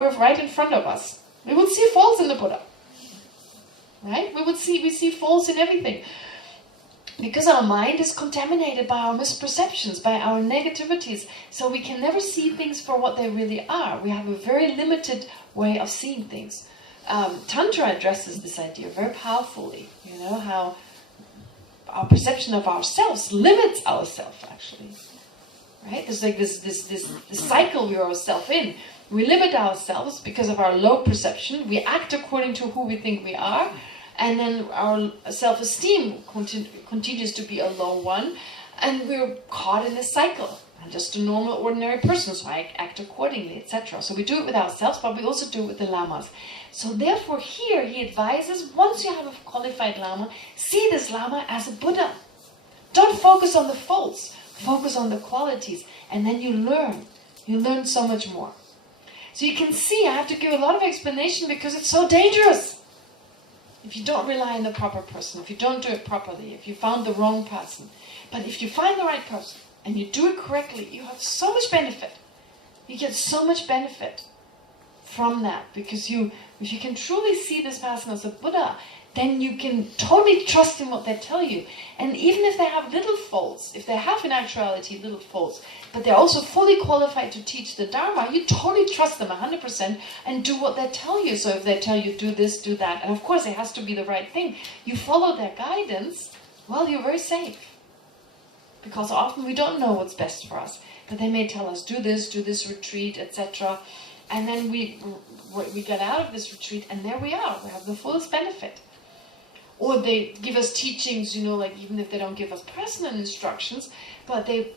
right in front of us, we would see faults in the Buddha. Right? We see faults in everything. Because our mind is contaminated by our misperceptions, by our negativities, so we can never see things for what they really are. We have a very limited way of seeing things. Tantra addresses this idea very powerfully. You know, how our perception of ourselves limits ourselves, actually. Right? There's like this cycle we are ourselves in. We limit ourselves because of our low perception. We act according to who we think we are. And then our self-esteem continues to be a low one. And we're caught in this cycle. I'm just a normal, ordinary person, so I act accordingly, etc. So we do it with ourselves, but we also do it with the lamas. So therefore here he advises, once you have a qualified lama, see this lama as a Buddha. Don't focus on the faults. Focus on the qualities. And then you learn. You learn so much more. So you can see, I have to give a lot of explanation because it's so dangerous. If you don't rely on the proper person, if you don't do it properly, if you found the wrong person. But if you find the right person and you do it correctly, you have so much benefit. You get so much benefit from that. Because if you can truly see this person as a Buddha, then you can totally trust in what they tell you. And even if they have little faults, if they have in actuality little faults, but they're also fully qualified to teach the Dharma, you totally trust them 100% and do what they tell you. So if they tell you do this, do that, and of course it has to be the right thing, you follow their guidance, well, you're very safe. Because often we don't know what's best for us. But they may tell us, do this retreat, etc. And then we get out of this retreat and there we are. We have the fullest benefit. Or they give us teachings, you know, like even if they don't give us personal instructions, but they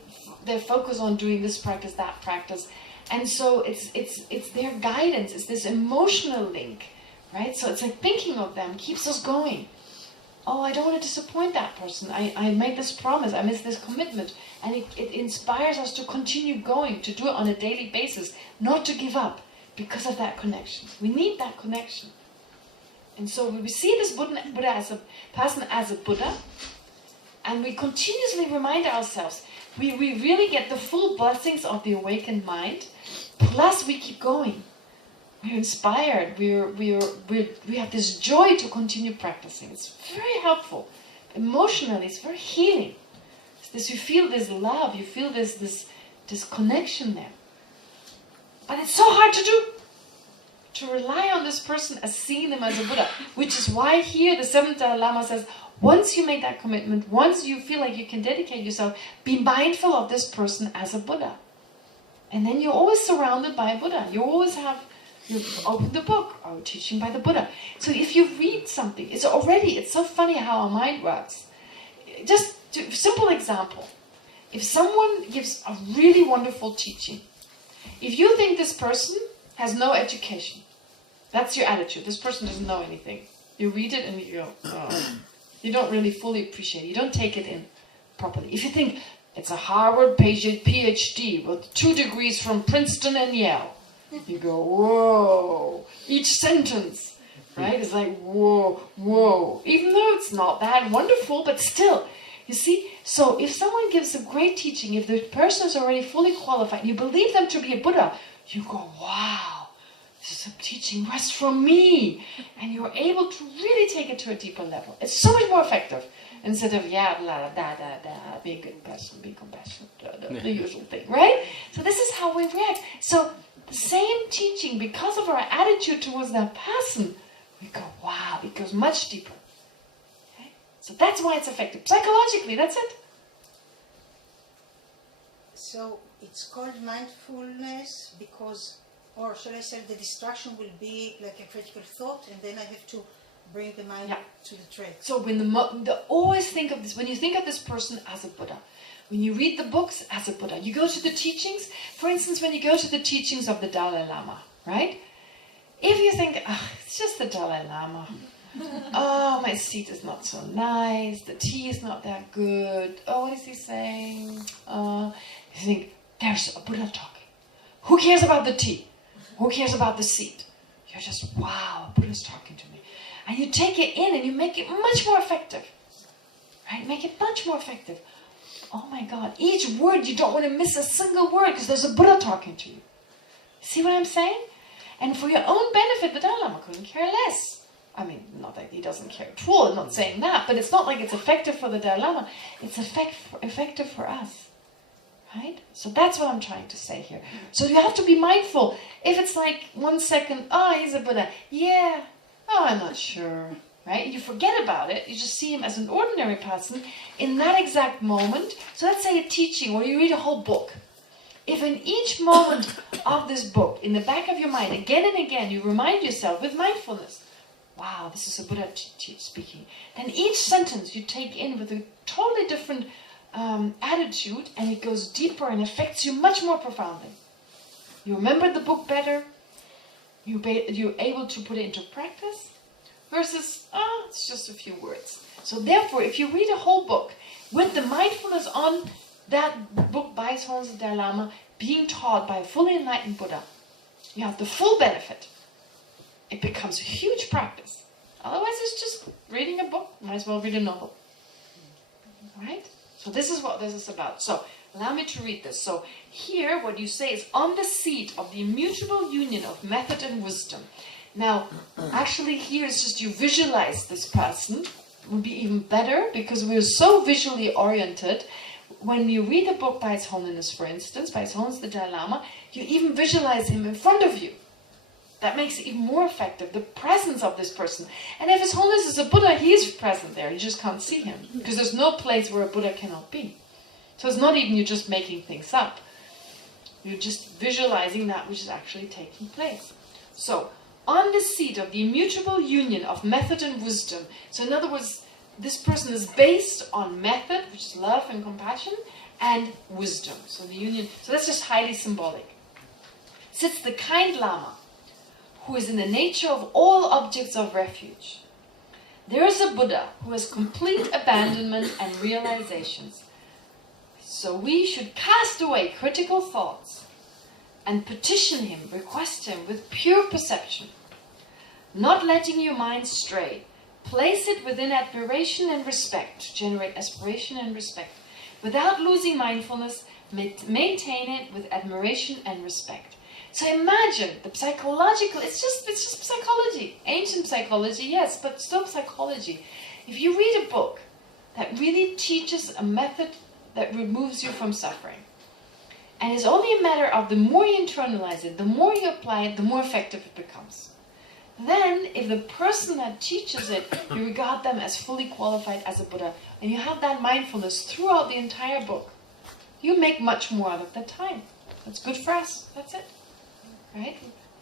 focus on doing this practice, that practice. And so it's their guidance, it's this emotional link, right? So it's like thinking of them keeps us going. Oh, I don't want to disappoint that person. I made this promise, I made this commitment. And it inspires us to continue going, to do it on a daily basis, not to give up because of that connection. We need that connection. And so we see this Buddha as a person, as a Buddha, and we continuously remind ourselves, we really get the full blessings of the awakened mind, plus we keep going. We're inspired, we have this joy to continue practicing. It's very helpful. Emotionally, it's very healing. It's this, you feel this love, you feel this connection there. But it's so hard to do. To rely on this person as seeing them as a Buddha, which is why here the 7th Dalai Lama says, once you make that commitment, once you feel like you can dedicate yourself, be mindful of this person as a Buddha. And then you're always surrounded by a Buddha. You open the book, or teaching by the Buddha. So if you read something, it's so funny how our mind works. Just a simple example. If someone gives a really wonderful teaching, if you think this person has no education, that's your attitude. This person doesn't know anything. You read it and you go, oh. You don't really fully appreciate it. You don't take it in properly. If you think it's a Harvard PhD with 2 degrees from Princeton and Yale, you go, whoa. Each sentence, right, is like, whoa, whoa. Even though it's not that wonderful, but still, you see? So if someone gives a great teaching, if the person is already fully qualified, you believe them to be a Buddha, you go, wow, this is a teaching rest from me. And you're able to really take it to a deeper level. It's so much more effective. Instead of, be a good person, be compassionate, the usual thing, right? So this is how we react. So the same teaching, because of our attitude towards that person, we go, wow, it goes much deeper. Okay? So that's why it's effective. Psychologically, that's it. So it's called mindfulness because, or shall I say, the distraction will be like a critical thought, and then I have to bring the mind to the track. So always think of this, when you think of this person as a Buddha, when you read the books as a Buddha, you go to the teachings, for instance, when you go to the teachings of the Dalai Lama, right? If you think, it's just the Dalai Lama. Oh, my seat is not so nice, the tea is not that good. Oh, what is he saying? You think, there's a Buddha talking. Who cares about the tea? Who cares about the seat? You're just, wow, Buddha's talking to me. And you take it in and you make it much more effective. Right? Make it much more effective. Oh my God. Each word, you don't want to miss a single word because there's a Buddha talking to you. See what I'm saying? And for your own benefit, the Dalai Lama couldn't care less. I mean, not that he doesn't care at all, I'm not saying that, but it's not like it's effective for the Dalai Lama, it's effective for us. Right? So that's what I'm trying to say here. So you have to be mindful. If it's like 1 second, oh, he's a Buddha. Yeah. Oh, I'm not sure. Right? You forget about it. You just see him as an ordinary person in that exact moment. So let's say a teaching or you read a whole book. If in each moment of this book, in the back of your mind, again and again, you remind yourself with mindfulness, wow, this is a Buddha speaking. Then each sentence you take in with a totally different attitude, and it goes deeper and affects you much more profoundly. You remember the book better. You're able to put it into practice. Versus, it's just a few words. So therefore, if you read a whole book with the mindfulness on that book by His Holiness the Dalai Lama being taught by a fully enlightened Buddha, you have the full benefit. It becomes a huge practice. Otherwise, it's just reading a book. Might as well read a novel. Right? So this is what this is about. So allow me to read this. So here, what you say is on the seat of the immutable union of method and wisdom. Now, actually here it's just you visualize this person. It would be even better because we're so visually oriented. When you read a book by His Holiness, for instance, by His Holiness the Dalai Lama, you even visualize him in front of you. That makes it even more effective, the presence of this person. And if His Holiness is a Buddha, he is present there. You just can't see him because there's no place where a Buddha cannot be. So it's not even you just making things up. You're just visualizing that which is actually taking place. So, on the seat of the immutable union of method and wisdom. So in other words, this person is based on method, which is love and compassion, and wisdom. So the union, so that's just highly symbolic. Sits the kind Lama, who is in the nature of all objects of refuge. There is a Buddha who has complete abandonment and realizations. So we should cast away critical thoughts and petition him, request him with pure perception. Not letting your mind stray, place it within admiration and respect, generate aspiration and respect. Without losing mindfulness, maintain it with admiration and respect. So imagine the psychological, it's just psychology, ancient psychology, yes, but still psychology. If you read a book that really teaches a method that removes you from suffering, and it's only a matter of the more you internalize it, the more you apply it, the more effective it becomes. Then, if the person that teaches it, you regard them as fully qualified as a Buddha, and you have that mindfulness throughout the entire book, you make much more out of that time. That's good for us. That's it. Right?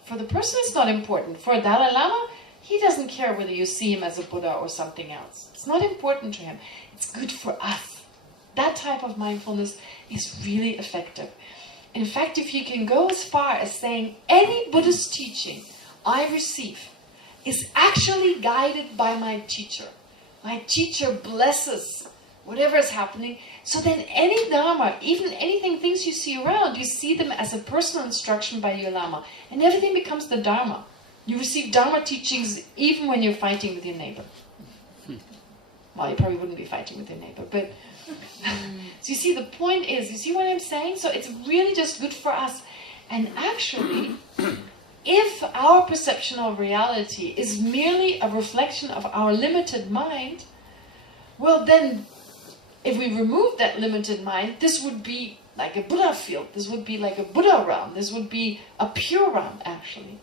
For the person, it's not important. For a Dalai Lama, he doesn't care whether you see him as a Buddha or something else. It's not important to him. It's good for us. That type of mindfulness is really effective. In fact, if you can go as far as saying any Buddhist teaching I receive is actually guided by my teacher. My teacher blesses whatever is happening. So then any Dharma, even things you see around, you see them as a personal instruction by your Lama. And everything becomes the Dharma. You receive Dharma teachings even when you're fighting with your neighbor. Well, you probably wouldn't be fighting with your neighbor, but... So you see, the point is, you see what I'm saying? So it's really just good for us. And actually, if our perception of reality is merely a reflection of our limited mind, well then, if we remove that limited mind, this would be like a Buddha field. This would be like a Buddha realm. This would be a pure realm, actually.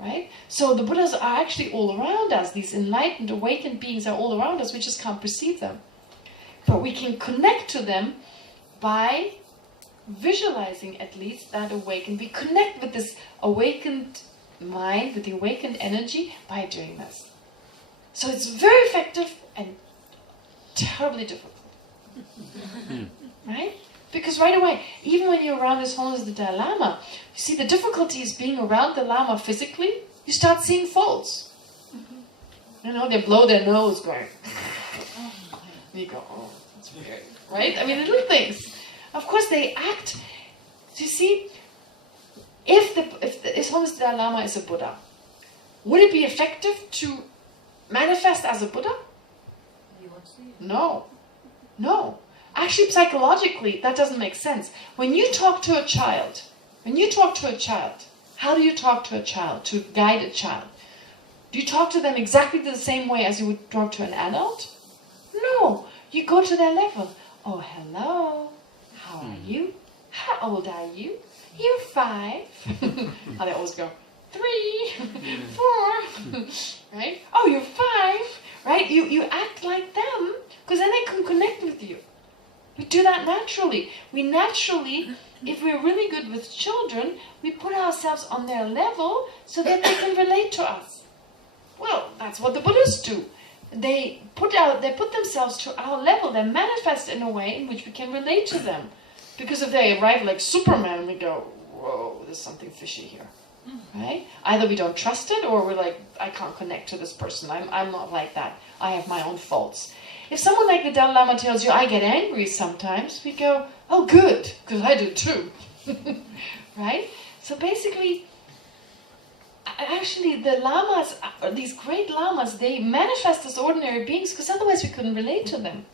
Right? So the Buddhas are actually all around us. These enlightened, awakened beings are all around us. We just can't perceive them. But we can connect to them by visualizing at least that awakened. We connect with this awakened mind, with the awakened energy by doing this. So it's very effective and terribly difficult. Right? Because right away, even when you're around His Holiness the Dalai Lama, you see the difficulty is being around the Lama physically, you start seeing faults. You know, they blow their nose going. And you go, oh, that's weird. Right? I mean, the little things. Of course, they act. So you see, if His Holiness the Dalai Lama is a Buddha, would it be effective to manifest as a Buddha? No. No. Actually, psychologically, that doesn't make sense. When you talk to a child, How do you talk to a child, to guide a child? Do you talk to them exactly the same way as you would talk to an adult? No, you go to their level. Oh, hello, how are you? How old are you? You're 5. How they always go, 3, 4, right? Oh, you're 5, right? You act like them, because then they can connect with you. We do that naturally. We naturally, if we're really good with children, we put ourselves on their level so that they can relate to us. Well, that's what the Buddhists do. They put themselves to our level. They manifest in a way in which we can relate to them. Because if they arrive like Superman, we go, whoa, there's something fishy here. Right? Either we don't trust it, or we're like, I can't connect to this person. I'm not like that. I have my own faults. If someone like the Dalai Lama tells you, I get angry sometimes, we go, oh good, because I do too. Right? So basically, actually the lamas, these great lamas, they manifest as ordinary beings because otherwise we couldn't relate to them.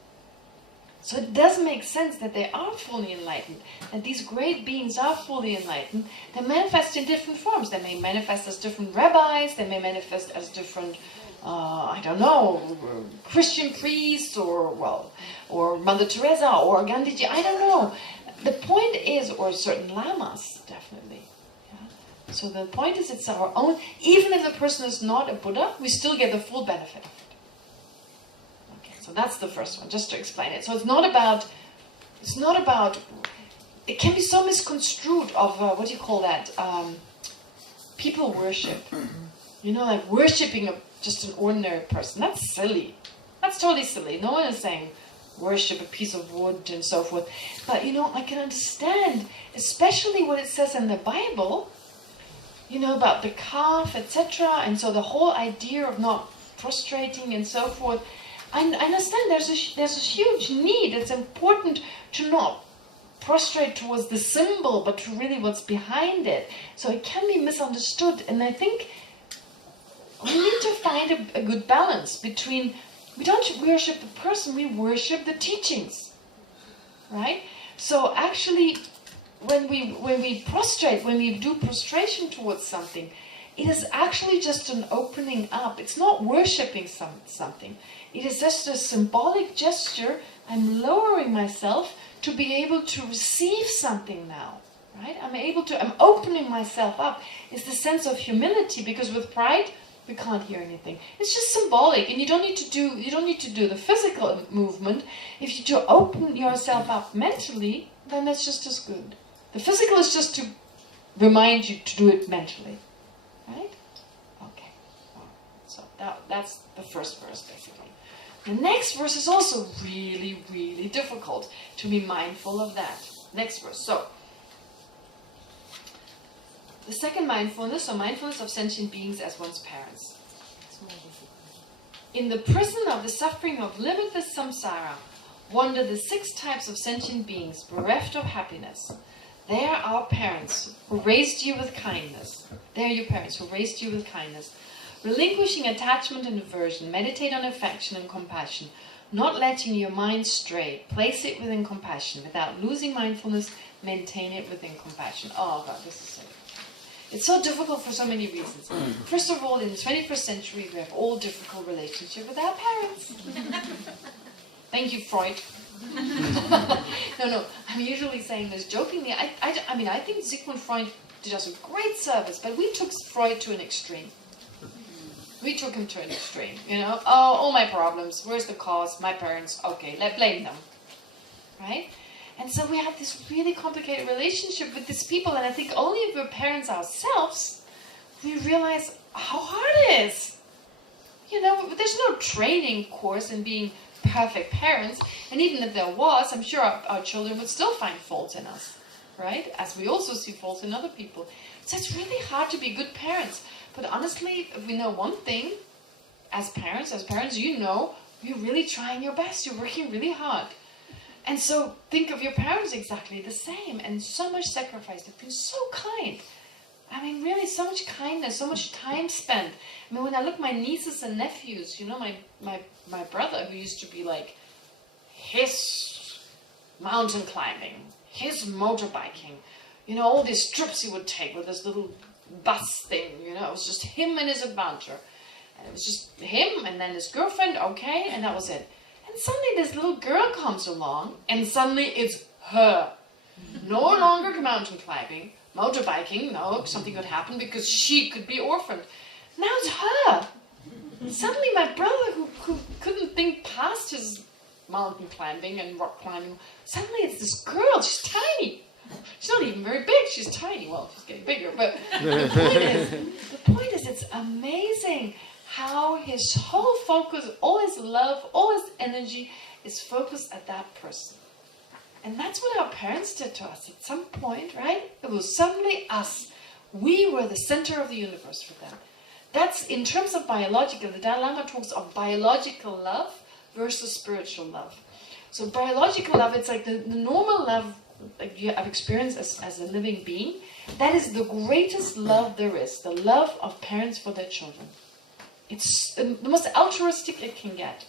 So it does make sense that they are fully enlightened, that these great beings are fully enlightened. They manifest in different forms. They may manifest as different rabbis, they may manifest as different, I don't know, Christian priests, or Mother Teresa, or Gandhiji, I don't know. The point is, or certain lamas, definitely. Yeah? So the point is, it's our own, even if the person is not a Buddha, we still get the full benefit of it. So that's the first one, just to explain it. So it's not about, it can be so misconstrued of, what do you call that, people worship. You know, like worshipping just an ordinary person. That's silly. That's totally silly. No one is saying worship a piece of wood and so forth. But, you know, I can understand, especially what it says in the Bible, you know, about the calf, etc. And so the whole idea of not prostrating and so forth. I understand there's a huge need. It's important to not prostrate towards the symbol, but to really what's behind it. So it can be misunderstood. And I think we need to find a good balance between, we don't worship the person, we worship the teachings. Right? So actually, when we prostrate, when we do prostration towards something, it is actually just an opening up. It's not worshipping something. It is just a symbolic gesture. I'm lowering myself to be able to receive something now. Right? I'm opening myself up. It's the sense of humility, because with pride, we can't hear anything. It's just symbolic, and you don't need to do the physical movement. If you do open yourself up mentally, then that's just as good. The physical is just to remind you to do it mentally. Right? Okay. So that's the first verse, basically. The next verse is also really, really difficult to be mindful of that. Next verse. So, the second mindfulness, or mindfulness of sentient beings as one's parents. In the prison of the suffering of limitless samsara, wander the 6 types of sentient beings bereft of happiness. They are our parents who raised you with kindness. They are your parents who raised you with kindness. Relinquishing attachment and aversion, meditate on affection and compassion, not letting your mind stray, place it within compassion. Without losing mindfulness, maintain it within compassion. Oh God, this is so difficult. It's so difficult for so many reasons. First of all, in the 21st century, we have all difficult relationships with our parents. Thank you, Freud. No, I'm usually saying this jokingly. I mean, I think Sigmund Freud did us a great service, but we took Freud to an extreme. We took him to an extreme, you know. Oh, all my problems. Where's the cause? My parents. Okay, let's blame them. Right? And so we have this really complicated relationship with these people, and I think only if we're parents ourselves, we realize how hard it is. You know, there's no training course in being perfect parents, and even if there was, I'm sure our children would still find faults in us, right? As we also see faults in other people. So it's really hard to be good parents. But honestly, if we know one thing, as parents, you know, you're really trying your best. You're working really hard. And so think of your parents exactly the same. And so much sacrifice. They've been so kind. I mean, really, so much kindness, so much time spent. I mean, when I look at my nieces and nephews, you know, my brother, who used to be like, his mountain climbing, his motorbiking, you know, all these trips he would take with his little bus thing, you know. It was just him and his adventure. And it was just him and then his girlfriend, okay, and that was it. And suddenly this little girl comes along, and suddenly it's her. No longer mountain climbing, motorbiking, no, something could happen because she could be orphaned. Now it's her. Suddenly my brother, who couldn't think past his mountain climbing and rock climbing, suddenly it's this girl, she's tiny. She's not even very big, she's tiny. Well, she's getting bigger, but the point is it's amazing how his whole focus, all his love, all his energy is focused at that person. And that's what our parents did to us at some point, right? It was suddenly us. We were the center of the universe for them. That's in terms of biological. The Dalai Lama talks of biological love versus spiritual love. So biological love, it's like the normal love like I've experienced as a living being. That is the greatest love there is. The love of parents for their children. It's the most altruistic it can get.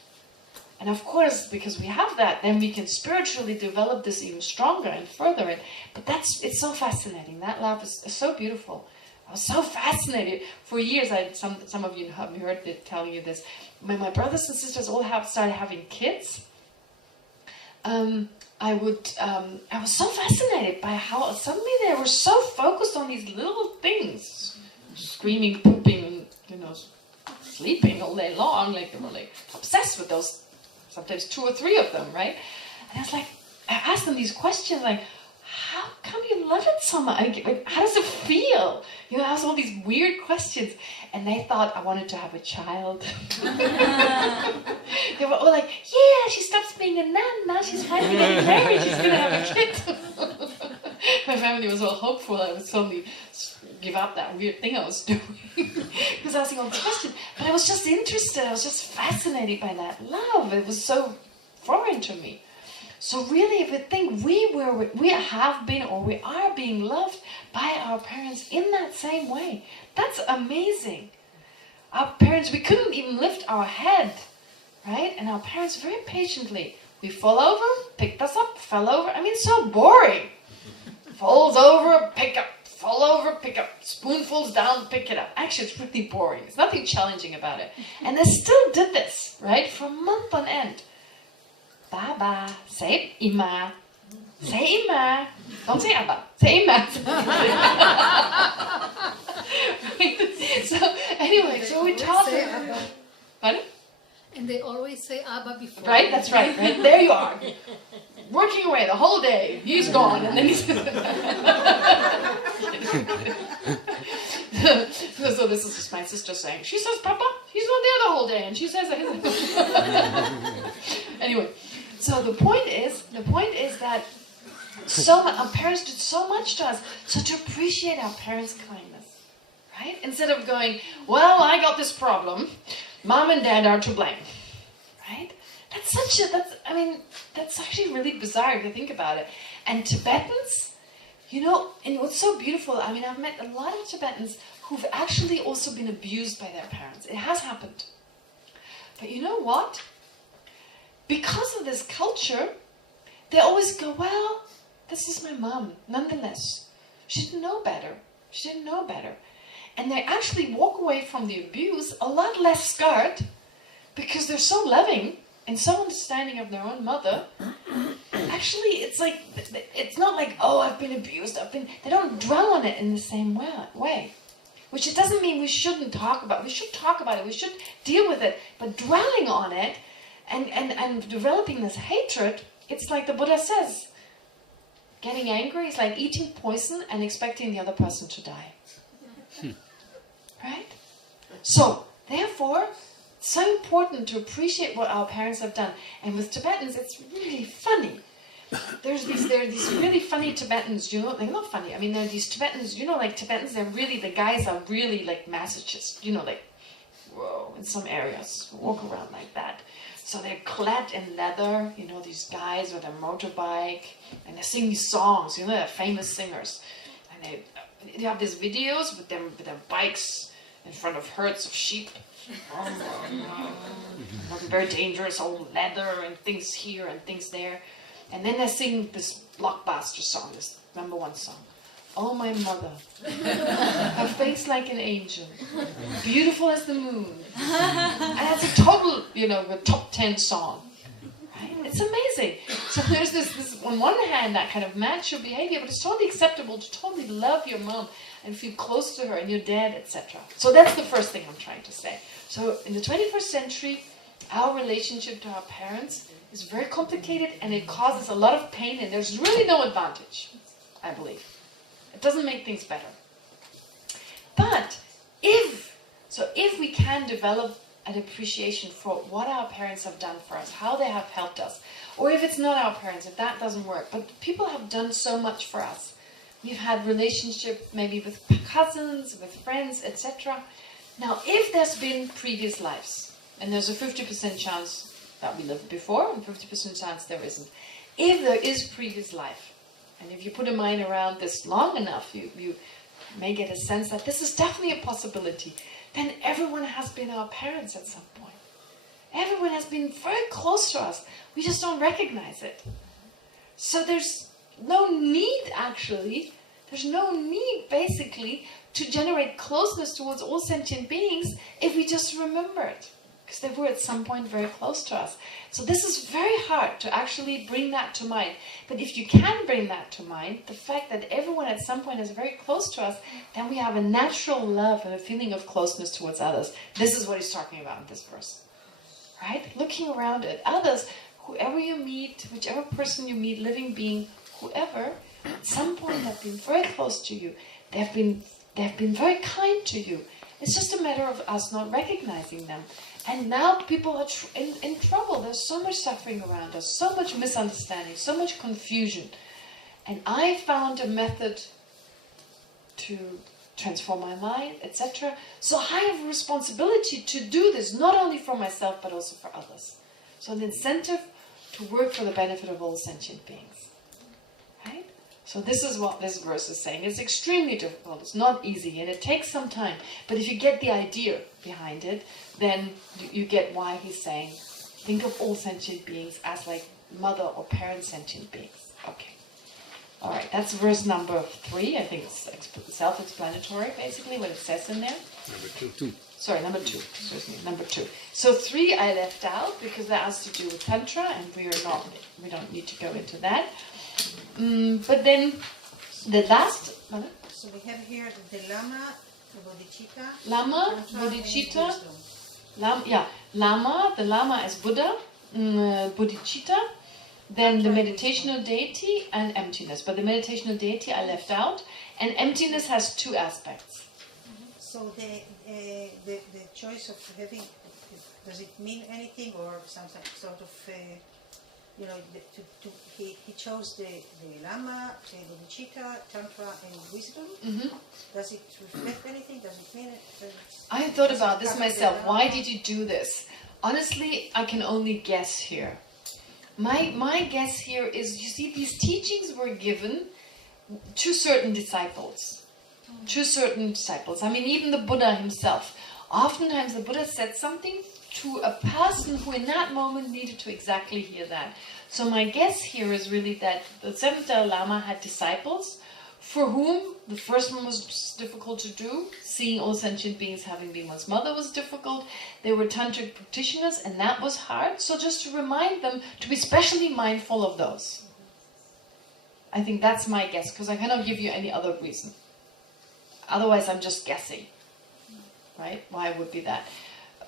And of course, because we have that, then we can spiritually develop this even stronger and further it. But it's so fascinating. That love is so beautiful. I was so fascinated. For years, some of you have heard me telling you this. When my brothers and sisters all started having kids, I was so fascinated by how suddenly they were so focused on these little things. Screaming, pooping, sleeping all day long. Like they were like obsessed with those. Sometimes 2 or 3 of them, right? And I was like, I asked them these questions like, how come you love it so much? Like, how does it feel? I asked all these weird questions. And they thought I wanted to have a child. They were all like, yeah, she stops being a nun. Now she's finally getting married. She's going to have a kid. My family was all hopeful. I would suddenly give up that weird thing I was doing. Because I was asking all these questions. But I was just interested. I was just fascinated by that love. It was so foreign to me. So really, if we think we have been or we are being loved by our parents in that same way, that's amazing. Our parents, we couldn't even lift our head, right? And our parents very patiently, we fall over, picked us up, fell over. I mean, so boring. Falls over, pick up, fall over, pick up, spoonfuls down, pick it up. Actually, it's really boring. There's nothing challenging about it. And they still did this, right, for a month on end. Baba, say Ima. Say Ima. Don't say Abba. Say Ima. So anyway, so we taught them. Pardon? And they always say Abba before. Right, that's right. Right there you are. Working away the whole day. He's gone. And then he's... So this is just my sister saying, she says, Papa, he's not there the whole day. And she says that. Anyway. So the point is that our parents did so much to us. So to appreciate our parents' kindness, right? Instead of going, well, I got this problem, Mom and Dad are to blame, right? That's actually really bizarre if you think about it. And Tibetans, and what's so beautiful, I've met a lot of Tibetans who've actually also been abused by their parents. It has happened. But you know what? Because of this culture, they always go, well, this is my mom, nonetheless. She didn't know better. And they actually walk away from the abuse a lot less scarred because they're so loving and so understanding of their own mother. Actually, it's not like, oh, I've been abused. They don't dwell on it in the same way. Which it doesn't mean we shouldn't talk about it. We should talk about it. We should deal with it. But dwelling on it and developing this hatred, it's like the Buddha says, getting angry is like eating poison and expecting the other person to die. Right? So, therefore, it's so important to appreciate what our parents have done. And with Tibetans, it's really funny. There are these really funny Tibetans, they're not funny. There are these Tibetans, like Tibetans, the guys are really like masochists, like, whoa, in some areas, walk around like that. So they're clad in leather, these guys with a motorbike, and they sing these songs, they're famous singers. And they have these videos with their bikes in front of herds of sheep. Very dangerous, all leather and things here and things there. And then they sing this blockbuster song, this #1 song. Oh, my mother. Her face like an angel. Beautiful as the moon. And that's a total, a top 10 song. Right? It's amazing. So there's this, on one hand, that kind of macho behavior, but it's totally acceptable to totally love your mom and feel close to her and your dad, etc. So that's the first thing I'm trying to say. So in the 21st century, our relationship to our parents is very complicated and it causes a lot of pain and there's really no advantage, I believe. It doesn't make things better. But if we can develop an appreciation for what our parents have done for us, how they have helped us, or if it's not our parents, if that doesn't work, but people have done so much for us. We've had relationship maybe with cousins, with friends, etc. Now, if there's been previous lives, and there's a 50% chance that we lived before, and 50% chance there isn't. If there is previous life, and if you put a mind around this long enough, you may get a sense that this is definitely a possibility. Then everyone has been our parents at some point. Everyone has been very close to us. We just don't recognize it. So there's no need, actually, basically, to generate closeness towards all sentient beings if we just remember it. Because they were at some point very close to us. So this is very hard to actually bring that to mind. But if you can bring that to mind, the fact that everyone at some point is very close to us, then we have a natural love and a feeling of closeness towards others. This is what he's talking about in this verse. Right? Looking around at others, whoever you meet, whichever person you meet, living being, whoever, at some point have been very close to you. They've been very kind to you. It's just a matter of us not recognizing them. And now people are in trouble. There's so much suffering around us, so much misunderstanding, so much confusion. And I found a method to transform my mind, etc. So I have a responsibility to do this, not only for myself, but also for others. So an incentive to work for the benefit of all sentient beings. Right? So this is what this verse is saying. It's extremely difficult. It's not easy, and it takes some time. But if you get the idea behind it, then you get why he's saying, think of all sentient beings as like mother or parent sentient beings. Okay. All right, that's verse number 3. I think it's self-explanatory, basically, what it says in there. Number 2. Sorry, number 2. Excuse me, number 2. So 3 I left out because that has to do with Tantra, and we don't need to go into that. But then the last... So we have here the Lama, the Bodhicitta. Lama, Bodhicitta. Lama, the Lama is Buddha, Bodhicitta, then the meditational deity and emptiness. But the meditational deity I left out, and emptiness has 2 aspects. So the choice of having, does it mean anything or some sort of, he chose the Lama, the Bodhicitta, Tantra and wisdom. Mm-hmm. Does it reflect anything? Does it mean it? I thought about this myself. Why did you do this? Honestly, I can only guess here. My guess here is, you see, these teachings were given to certain disciples. I mean, even the Buddha himself. Oftentimes the Buddha said something to a person who in that moment needed to exactly hear that. So my guess here is really that the 7th Dalai Lama had disciples for whom the first one was difficult to do. Seeing all sentient beings having been one's mother was difficult. They were tantric practitioners and that was hard. So just to remind them to be especially mindful of those. I think that's my guess, because I cannot give you any other reason. Otherwise I'm just guessing. Right? Why would be that?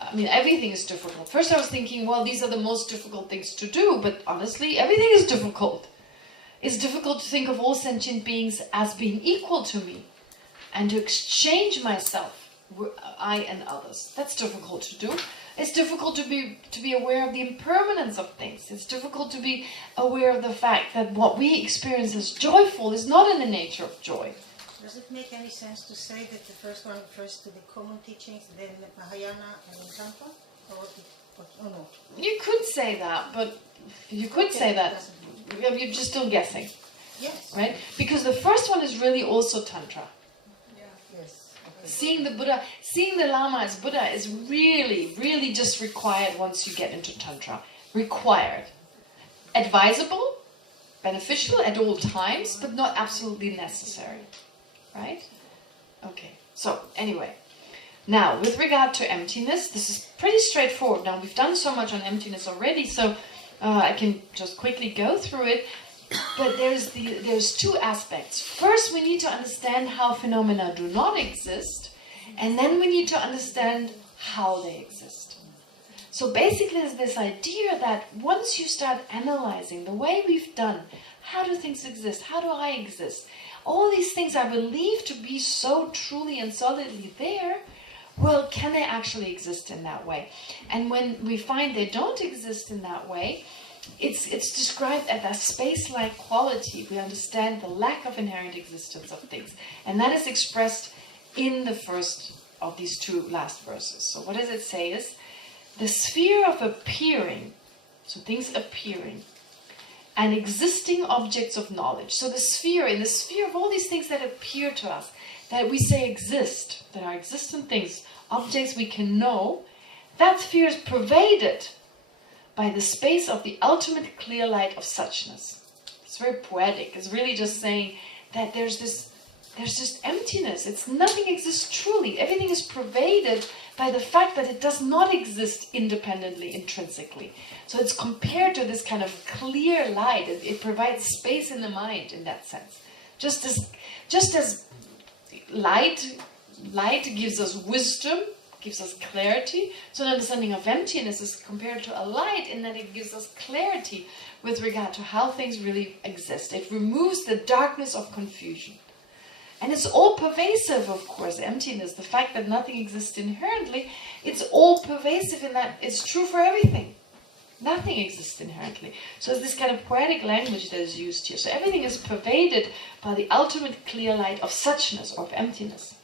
I mean, everything is difficult. First I was thinking, well, these are the most difficult things to do, but honestly, everything is difficult. It's difficult to think of all sentient beings as being equal to me and to exchange myself, I and others. That's difficult to do. It's difficult to be aware of the impermanence of things. It's difficult to be aware of the fact that what we experience as joyful is not in the nature of joy. Does it make any sense to say that the first one refers to the common teachings, then Mahayana and Tantra? Or no? You could say that, but you could say that. You're just still guessing. Yes. Right? Because the first one is really also Tantra. Yeah. Yes. Okay. Seeing the Buddha, seeing the Lama as Buddha is really, really just required once you get into Tantra. Required. Advisable, beneficial at all times, but not absolutely necessary. right? Okay, so anyway. Now, with regard to emptiness, this is pretty straightforward. Now, we've done so much on emptiness already, so I can just quickly go through it. But there's two aspects. First, we need to understand how phenomena do not exist, and then we need to understand how they exist. So basically, there's this idea that once you start analyzing the way we've done, how do things exist? How do I exist? All these things I believe to be so truly and solidly there, well, can they actually exist in that way? And when we find they don't exist in that way, it's described as a space-like quality. We understand the lack of inherent existence of things. And that is expressed in the first of these two last verses. So what does it say is, the sphere of appearing, so things appearing, and existing objects of knowledge. So in the sphere of all these things that appear to us, that we say exist, that are existent things, objects we can know, that sphere is pervaded by the space of the ultimate clear light of suchness. It's very poetic. It's really just saying that there's just emptiness. It's nothing exists truly. Everything is pervaded by the fact that it does not exist independently, intrinsically. So it's compared to this kind of clear light. It provides space in the mind in that sense. Just as light gives us wisdom, gives us clarity. So an understanding of emptiness is compared to a light in that it gives us clarity with regard to how things really exist. It removes the darkness of confusion. And it's all pervasive, of course, emptiness, the fact that nothing exists inherently, it's all pervasive in that it's true for everything. Nothing exists inherently. So it's this kind of poetic language that is used here. So everything is pervaded by the ultimate clear light of suchness, or of emptiness.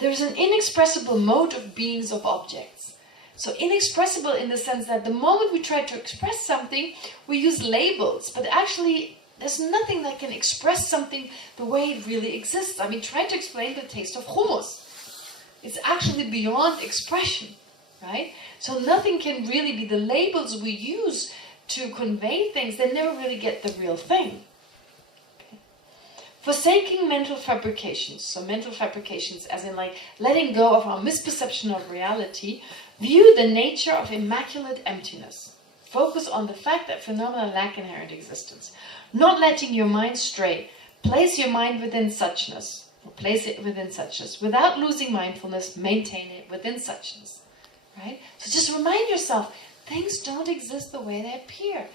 There is an inexpressible mode of beings of objects. So inexpressible in the sense that the moment we try to express something, we use labels, but actually there's nothing that can express something the way it really exists. I mean, try to explain the taste of hummus. It's actually beyond expression, right? So nothing can really be the labels we use to convey things. They never really get the real thing. Okay. Forsaking mental fabrications. So mental fabrications as in like letting go of our misperception of reality. View the nature of immaculate emptiness. Focus on the fact that phenomena lack inherent existence. Not letting your mind stray. Place your mind within suchness. Or place it within suchness. Without losing mindfulness, maintain it within suchness. Right? So just remind yourself, things don't exist the way they appear.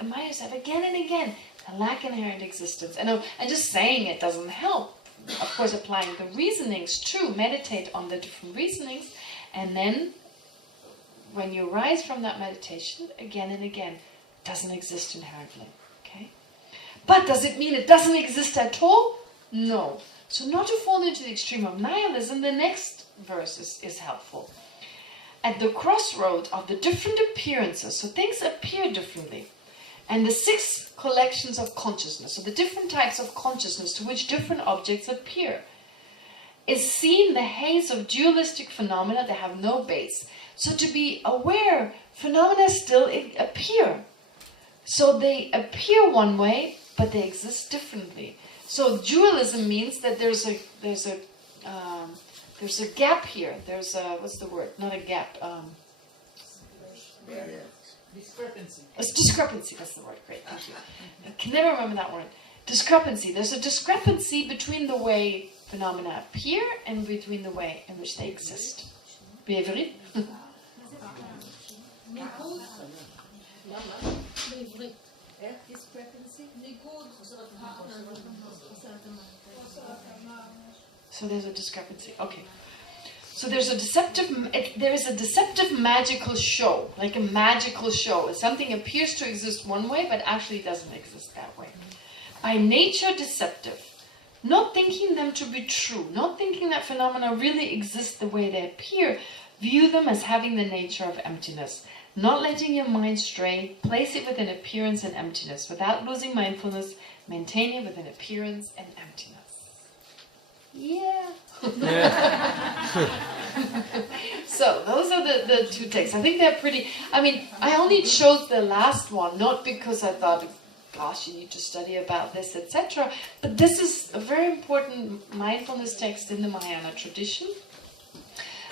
Remind yourself again and again, they lack inherent existence. And just saying it doesn't help. Of course, applying the reasonings too. Meditate on the different reasonings. And then, when you rise from that meditation, again and again, it doesn't exist inherently. Okay? But does it mean it doesn't exist at all? No. So not to fall into the extreme of nihilism, the next verse is helpful. At the crossroad of the different appearances, so things appear differently, and the 6 collections of consciousness, so the different types of consciousness to which different objects appear, is seen the haze of dualistic phenomena that have no base. So to be aware, phenomena still appear. So they appear one way, but they exist differently. So dualism means that there's a gap here. There's a, what's the word? Not a gap. Discrepancy. A discrepancy, that's the word. Great, thank you. I can never remember that word. Discrepancy. There's a discrepancy between the way phenomena appear and between the way in which they exist. בעברית? So there's a discrepancy. Okay. So there is a deceptive magical show, like a magical show. Something appears to exist one way, but actually doesn't exist that way. By nature deceptive. Not thinking them to be true, not thinking that phenomena really exist the way they appear, view them as having the nature of emptiness. Not letting your mind stray, place it within appearance and emptiness. Without losing mindfulness, maintain it within appearance and emptiness. Yeah. So those are the 2 texts. I think they're pretty. I mean, I only chose the last one, not because I thought gosh, you need to study about this, etc. But this is a very important mindfulness text in the Mahayana tradition.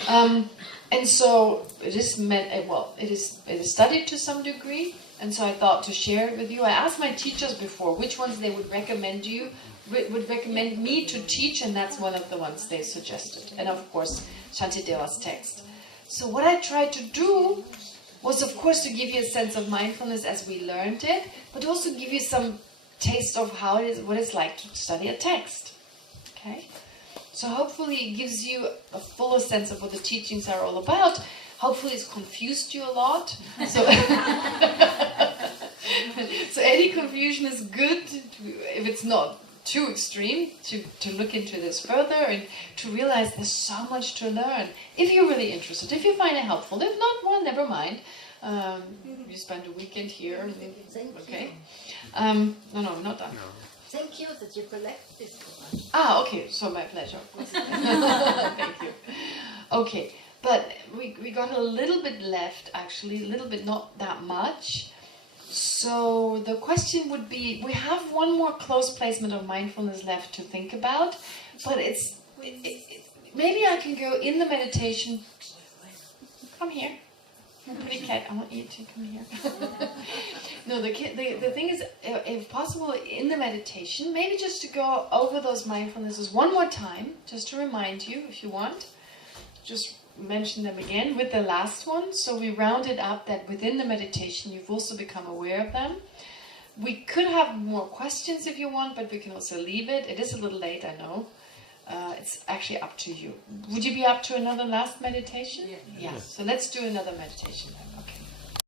And so it is it is studied to some degree, and so I thought to share it with you. I asked my teachers before which ones they would recommend me to teach, and that's one of the ones they suggested. And of course, Shantideva's text. So what I tried to do was, of course, to give you a sense of mindfulness as we learned it, but also give you some taste of what it's like to study a text. Okay? So hopefully it gives you a fuller sense of what the teachings are all about. Hopefully it's confused you a lot. So, so any confusion is good, if it's not too extreme, to look into this further and to realize there's so much to learn. If you're really interested, if you find it helpful. If not, well, never mind. You spend a weekend here. Okay. No, not done. Thank you that you collect this for us. Ah, okay. So my pleasure. Thank you. Okay, but we got a little bit left, actually, a little bit, not that much. So the question would be, we have one more close placement of mindfulness left to think about, but maybe I can go in the meditation. Come here. Pretty cat, I want you to come here. No, the thing is, if possible, in the meditation, maybe just to go over those mindfulnesses one more time, just to remind you, if you want. Just mention them again with the last one. So we rounded up that within the meditation, you've also become aware of them. We could have more questions if you want, but we can also leave it. It is a little late, I know. It's actually up to you. Would you be up to another last meditation? Yeah. So let's do another meditation then.